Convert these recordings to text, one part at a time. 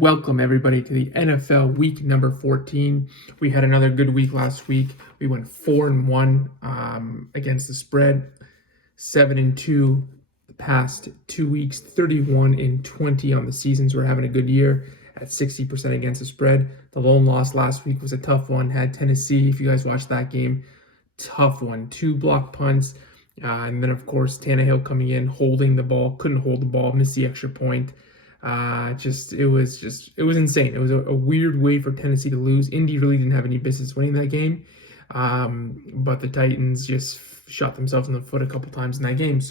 Welcome everybody to the NFL week number 14. We had another good week last week. We went 4-1 against the spread, 7-2 the past 2 weeks, 31-20 on the season. So we're having a good year at 60% against the spread. The lone loss last week was a tough one. Had Tennessee, if you guys watched that game, tough one. 2 block punts. And then, of course, Tannehill coming in, holding the ball, couldn't hold the ball, missed the extra point. It was insane. It was a weird way for Tennessee to lose. Indy really didn't have any business winning that game. But the Titans just shot themselves in the foot a couple times in that game.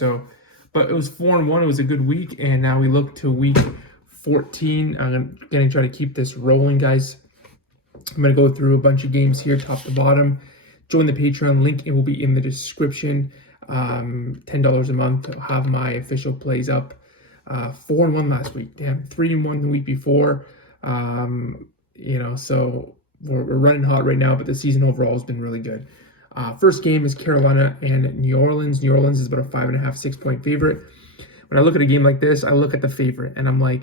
But it was 4-1. It was a good week. And now we look to week 14. I'm going to try to keep this rolling, guys. I'm going to go through a bunch of games here, top to bottom. Join the Patreon link. It will be in the description. $10 a month. I'll have my official plays up. 4-1 last week. Damn, 3-1 the week before. So we're running hot right now, but the season overall has been really good. First game is Carolina and New Orleans. New Orleans is about a 5.5, 6-point favorite. When I look at a game like this, I look at the favorite and I'm like,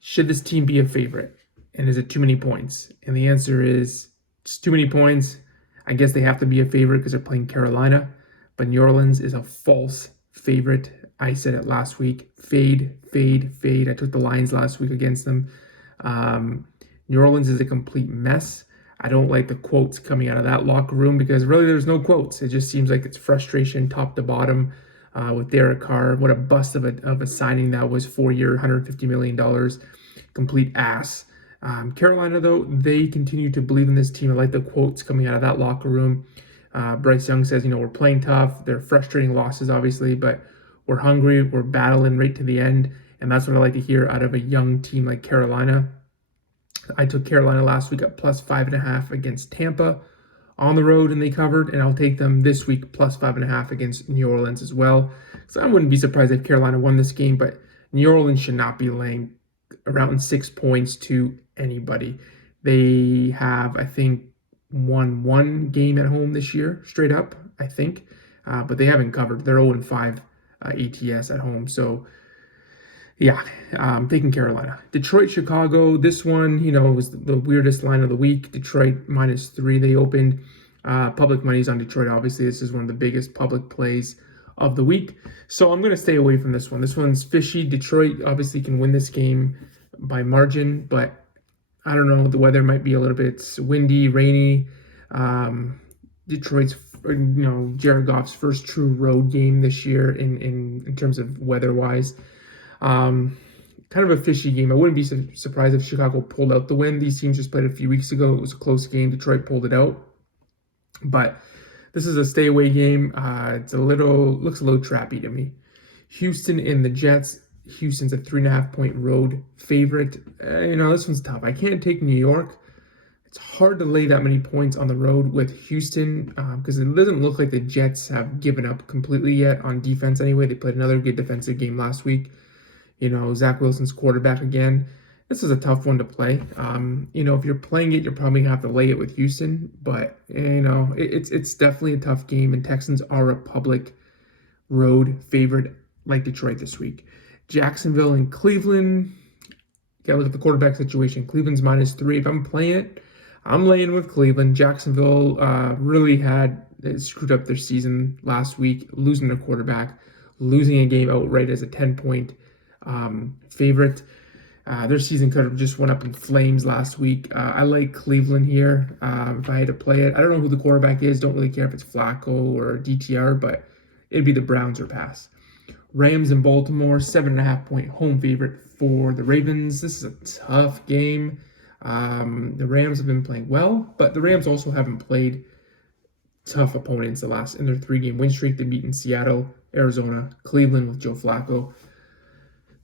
should this team be a favorite? And is it too many points? And the answer is it's too many points. I guess they have to be a favorite because they're playing Carolina, but New Orleans is a false favorite. I said it last week. Fade. I took the Lions last week against them. New Orleans is a complete mess. I don't like the quotes coming out of that locker room because really there's no quotes. It just seems like it's frustration top to bottom with Derek Carr. What a bust of a signing that was. 4-year, $150 million. Complete ass. Carolina, though, they continue to believe in this team. I like the quotes coming out of that locker room. Bryce Young says, we're playing tough. They're frustrating losses, obviously, but we're hungry. We're battling right to the end. And that's what I like to hear out of a young team like Carolina. I took Carolina last week at plus 5.5 against Tampa on the road, and they covered. And I'll take them this week plus 5.5 against New Orleans as well. So I wouldn't be surprised if Carolina won this game, but New Orleans should not be laying around 6 points to anybody. They have, I think, won one game at home this year, straight up, I think. But they haven't covered. They're 0-5 ATS at home. So, yeah, taking Carolina. Detroit, Chicago. This one, was the weirdest line of the week. Detroit -3. They opened. Public money's on Detroit. Obviously, this is one of the biggest public plays of the week. So I'm going to stay away from this one. This one's fishy. Detroit obviously can win this game by margin, but I don't know. The weather might be a little bit windy, rainy. Detroit's, Jared Goff's first true road game this year in terms of weather-wise. Kind of a fishy game. I wouldn't be surprised if Chicago pulled out the win. These teams just played a few weeks ago. It was a close game. Detroit pulled it out. But this is a stay-away game. Looks a little trappy to me. Houston and the Jets. Houston's a 3.5-point road favorite. This one's tough. I can't take New York. It's hard to lay that many points on the road with Houston because it doesn't look like the Jets have given up completely yet on defense anyway. They played another good defensive game last week. Zach Wilson's quarterback again. This is a tough one to play. If you're playing it, you're probably going to have to lay it with Houston. But, it's definitely a tough game, and Texans are a public road favorite like Detroit this week. Jacksonville and Cleveland. You got to look at the quarterback situation. Cleveland's -3. If I'm playing it, I'm laying with Cleveland. Jacksonville really screwed up their season last week, losing their quarterback, losing a game outright as a 10-point favorite. Their season could have just went up in flames last week. I like Cleveland here if I had to play it. I don't know who the quarterback is. Don't really care if it's Flacco or DTR, but it'd be the Browns or pass. Rams in Baltimore, 7.5-point home favorite for the Ravens. This is a tough game. The Rams have been playing well, but the Rams also haven't played tough opponents in their 3-game win streak. They've beaten Seattle, Arizona, Cleveland with Joe Flacco.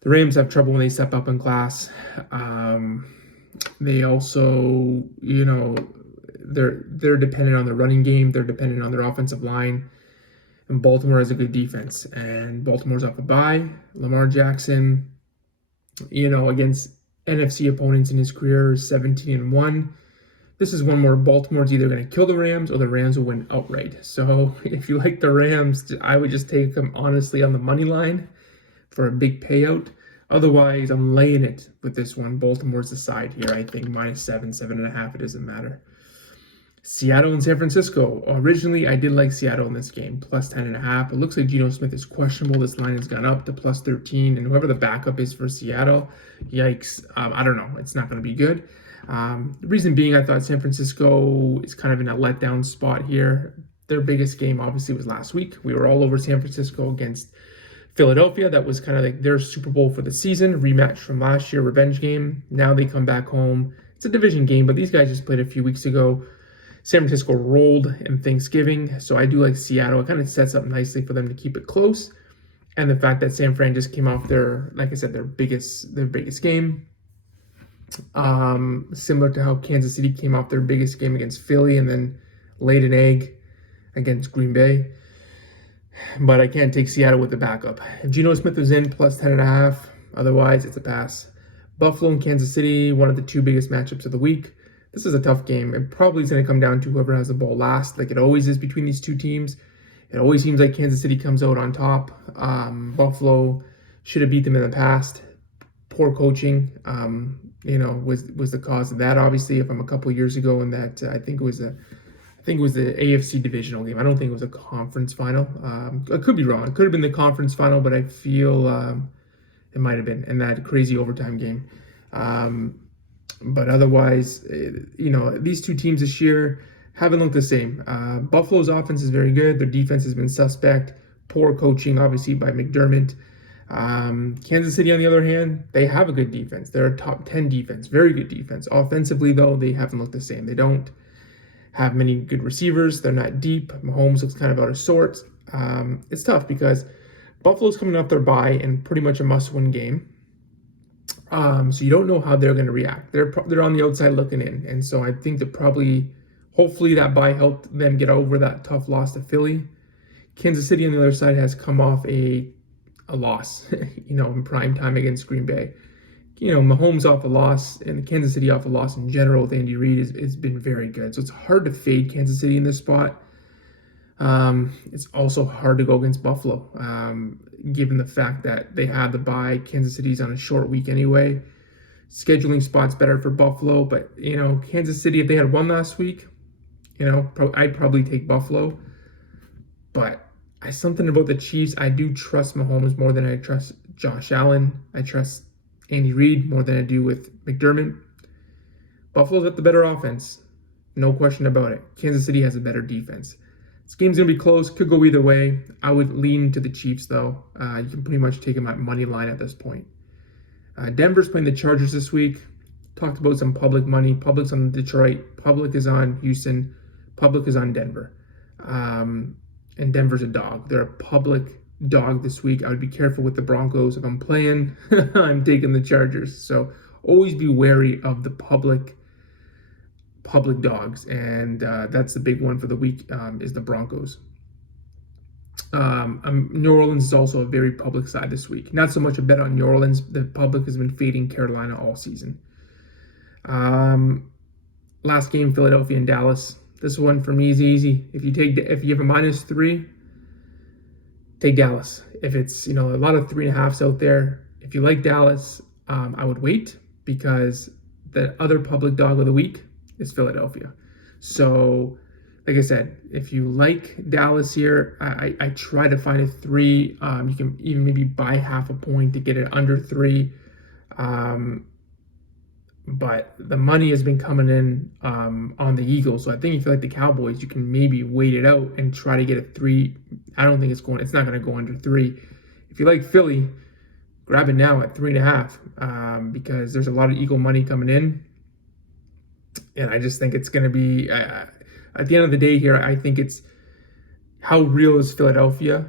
The Rams have trouble when they step up in class. They also, they're dependent on the running game. They're dependent on their offensive line. And Baltimore has a good defense. And Baltimore's off a bye. Lamar Jackson, against NFC opponents in his career, 17-1. This is one where Baltimore's either going to kill the Rams or the Rams will win outright. So if you like the Rams, I would just take them honestly on the money line for a big payout. Otherwise, I'm laying it with this one. Baltimore's the side here, I think. -7, 7.5. It doesn't matter. Seattle and San Francisco. Originally, I did like Seattle in this game, +10.5. It looks like Geno Smith is questionable. This line has gone up to +13, and whoever the backup is for Seattle, yikes. I don't know. It's not going to be good. The reason being, I thought San Francisco is kind of in a letdown spot here. Their biggest game, obviously, was last week. We were all over San Francisco against Philadelphia. That was kind of like their Super Bowl for the season, rematch from last year, revenge game. Now they come back home. It's a division game, but these guys just played a few weeks ago. San Francisco rolled in Thanksgiving, so I do like Seattle. It kind of sets up nicely for them to keep it close. And the fact that San Fran just came off their, like I said, their biggest game. Similar to how Kansas City came off their biggest game against Philly and then laid an egg against Green Bay. But I can't take Seattle with the backup. If Geno Smith was in, +10.5. Otherwise, it's a pass. Buffalo and Kansas City, one of the two biggest matchups of the week. This is a tough game. It probably is going to come down to whoever has the ball last, like it always is between these two teams. It always seems like Kansas City comes out on top. Buffalo should have beat them in the past. Poor coaching, was the cause of that. Obviously, if I'm a couple of years ago, and that I think it was the AFC divisional game. I don't think it was a conference final. I could be wrong. It could have been the conference final, but I feel it might have been in that crazy overtime game. But otherwise, these two teams this year haven't looked the same. Buffalo's offense is very good. Their defense has been suspect. Poor coaching, obviously, by McDermott. Kansas City, on the other hand, they have a good defense. They're a top 10 defense, very good defense. Offensively, though, they haven't looked the same. They don't have many good receivers. They're not deep. Mahomes looks kind of out of sorts. It's tough because Buffalo's coming off their bye in pretty much a must-win game. So you don't know how they're going to react. They're on the outside looking in, and so I think that hopefully that bye helped them get over that tough loss to Philly. Kansas City on the other side has come off a loss, in prime time against Green Bay. Mahomes off a loss and Kansas City off a loss in general with Andy Reid has been very good. So it's hard to fade Kansas City in this spot. It's also hard to go against Buffalo, given the fact that they had the bye. Kansas City's on a short week anyway. Scheduling spot's better for Buffalo, but Kansas City, if they had won last week, I'd probably take Buffalo. But something about the Chiefs, I do trust Mahomes more than I trust Josh Allen. I trust Andy Reid more than I do with McDermott. Buffalo's got the better offense, no question about it. Kansas City has a better defense. This game's going to be close. Could go either way. I would lean to the Chiefs, though. You can pretty much take them at money line at this point. Denver's playing the Chargers this week. Talked about some public money. Public's on Detroit. Public is on Houston. Public is on Denver. And Denver's a dog. They're a public dog this week. I would be careful with the Broncos. If I'm playing, I'm taking the Chargers. So always be wary of the public dogs, and that's the big one for the week, is the Broncos. New Orleans is also a very public side this week. Not so much a bet on New Orleans. The public has been fading Carolina all season. Last game, Philadelphia and Dallas. This one for me is easy. If you have a -3, take Dallas. If it's a lot of 3.5s out there, if you like Dallas, I would wait, because the other public dog of the week is Philadelphia. So, like I said, if you like Dallas here, I try to find a 3. You can even maybe buy half a point to get it under 3. But the money has been coming in on the Eagles. So I think if you like the Cowboys, you can maybe wait it out and try to get a 3. I don't think it's not going to go under 3. If you like Philly, grab it now at 3.5, because there's a lot of Eagle money coming in. And I just think it's going to be, at the end of the day here, I think it's how real is Philadelphia?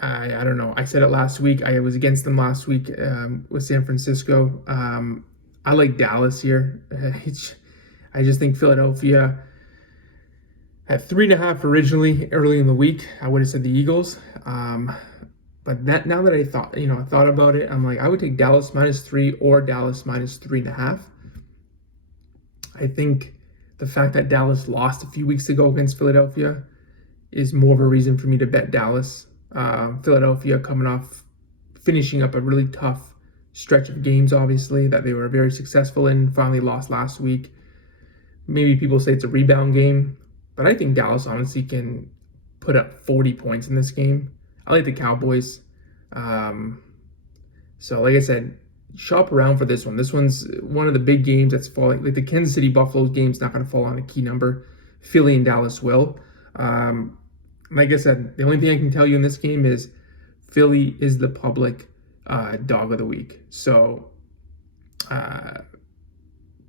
I don't know. I said it last week. I was against them last week with San Francisco. I like Dallas here. I just think Philadelphia at 3.5 originally early in the week. I would have said the Eagles. But now that I thought about it, I'm like, I would take Dallas -3 or Dallas -3.5. I think the fact that Dallas lost a few weeks ago against Philadelphia is more of a reason for me to bet Dallas. Philadelphia coming off finishing up a really tough stretch of games, obviously, that they were very successful in, finally lost last week. Maybe people say it's a rebound game, but I think Dallas honestly can put up 40 points in this game. I like the Cowboys. So like I said, shop around for this one. This one's one of the big games that's falling. Like the Kansas City Buffalo game's not going to fall on a key number. Philly and Dallas will. Like I said, the only thing I can tell you in this game is Philly is the public dog of the week. So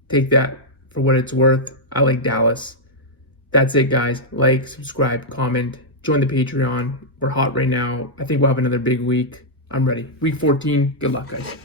take that for what it's worth. I like Dallas. That's it, guys. Like, subscribe, comment, join the Patreon. We're hot right now. I think we'll have another big week. I'm ready. Week 14. Good luck, guys.